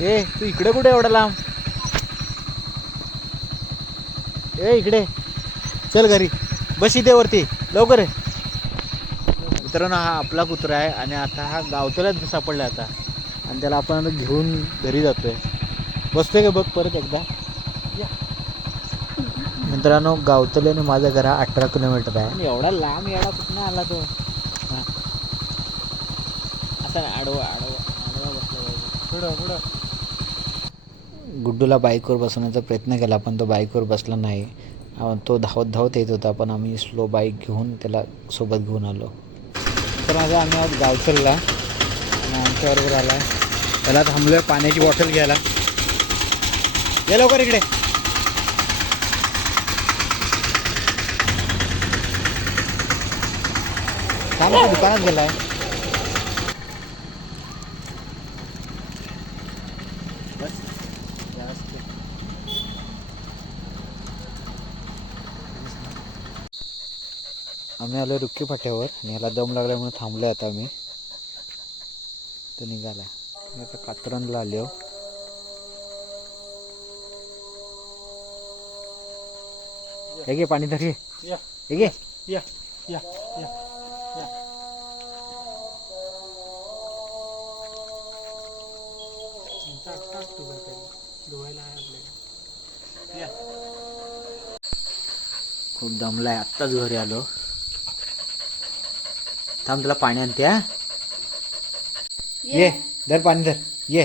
ए तू इकडे कुठे एवढा लांब? ए इकडे चल घरी, बस इथे वरती लवकर आहे. मित्रांनो हा आपला कुत्रा आहे आणि आता हा गावतल्यात सापडला आता, आणि त्याला आपण आता घेऊन घरी जातोय. बसतोय का बघ परत एकदा. मित्रांनो गावतले आणि माझं घर 18 किलोमीटर आहे. आणि एवढा लांब येडा कुठनं आला तो? हां असं नाही, आडवा आडवा आडवा बसला पाहिजे. पुढं पुढं. गुड्डूला बाईकवर बसवण्याचा प्रयत्न केला पण तो बाईकवर बसला नाही. तो धावत धावत येत होता पण आम्ही स्लो बाईक घेऊन त्याला सोबत घेऊन आलो. तर माझा आम्ही आज गावचलला आणि आमच्याबरोबर आला. त्याला थांबलो आहे पाण्याची बॉटल घ्यायला. ये लवकर इकडे. थांब, दुकानात गेला आहे. आम्ही आलो रुक्की फाट्यावर आणि ह्याला दम लागल्यामुळे थांबलो आता आम्ही. तो निघाला. मी आता कात्रनला आलो. हे घे पाणी धर. हे घे. या या या या. खूप दमलाय, आत्ताच घरी आलो. थांब तुला पाणी आणते. हा ये धर पाणी धर. ये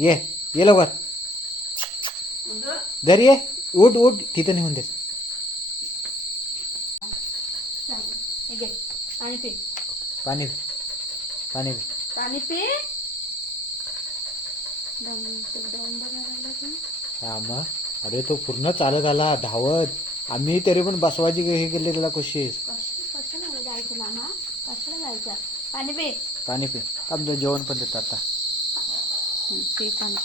ये ये लवकर धर. ये उठ उठ तिथं नेऊन दे. पाणी पी. पाणी पाणी पाणी पी. हा मग अरे तो पूर्ण चालत आला धावत. आम्ही तरी पण बसवायची हे केली त्याला कोशिश. कशाला जायचं मामा, कशाला जायचं? पाणी पी. पाणी पी. आमचं जेवण पण देतात आता. पी पाणी.